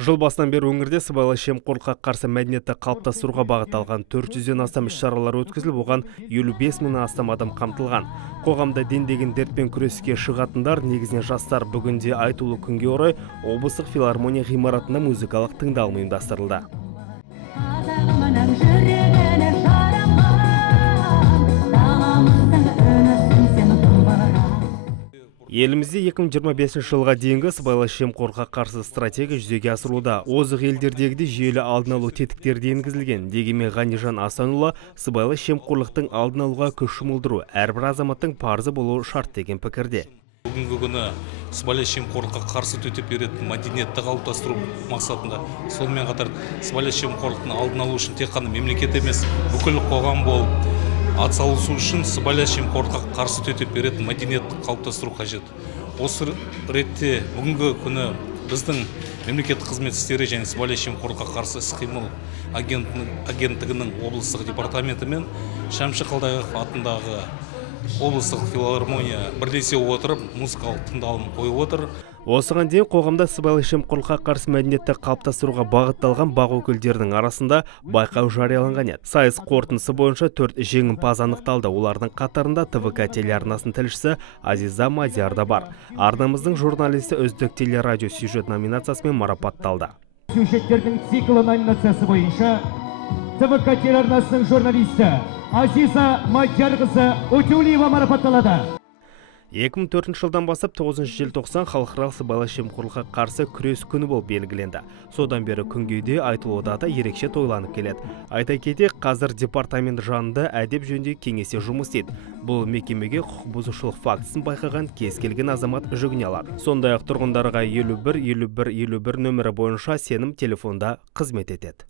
Жыл басынан бері өңірде сыбайлас жемқорлыққа қарсы мәдениетті қалыптастыруға бағытталған 400-ден астам іс-шаралар өткізіліп, оған 55 мыңнан астам адам қамтылған. Қоғамда дендеген дертпен күреске шығатындар, негізінен жастар, бүгінде Айтулы күнге орай облыстық филармония ғимаратында музыкалық тыңдалым ұйымдастырылды. Елімізде 2025 жылға дейінгі сыбайлас жемқорлыққа қарсы стратегия жүзеге асырылуда. Озық елдердегідей жүйелі алдын алу тетіктері енгізілген. Дегенмен Ғанижан Асанұлы сыбайлас жемқорлықтың алдын алуға күш жұмылдыру әрбір азаматтың парызы болуы шарт деген пікірде. Бүгінгі күні сыбайлас жемқорлыққа қарсы төтеп беретін мәдениетті қалыптастыру мақсатында, сонымен қатар сыбайлас жемқорлықтың алдын алу үшін тек қана мемлекет емес, бүкіл қоғам болып атсалысу үшін сыбайлас жемқорлыққа қарсы төтеп беретін мәдениетті қалыптастыру қажет. Осы ретте бүгінгі күні біздің мемлекеттік қызмет істері және сыбайлас жемқорлыққа қарсы іс-қимыл агенттігінің облыстық департаменті мен Шәмші Қалдаяқов атындағы облыстық филармония бірлесе отырып музыкалық тыңдалым қойып отыр. Осыған дейін қоғамда сыбайлас жемқорлыққа қарсы мәдениетті қалыптастыруға бағытталған өкілдерінің арасында байқау жарияланған еді. Сайыс қорытындысы бойынша 4 жеңімпаз анықталды. Олардың қатарында ТВК телеарнасының тілшісі Азиза Мадиярда бар. Арнамыздың журналисті үздік телерадио сюжет номинациясымен марапатталды. Сюжеттердің циклы номинациясы бойынша ТВК телеарнасының журналисті Азиза Мадиярда өтеулева марапатталады. 2004 жылдан бастап 9 желтоқсан халықаралық сыбайлас жемқорлыққа қарсы күрес күні болып белгіленді. Содан бері күнге де Айтулыда да ерекше тойланып келеді. Айта кетейік, қазір департамент жанында әдеп жөнінде кеңесе жұмыс істейді. Бұл мекемеге құқық бұзушылық фактісін байқаған кез келген азамат жүгіне алады. Сондай-ақ тұрғындарға 51 51 51 нөмірі бойынша сенім телефонда қызмет етеді.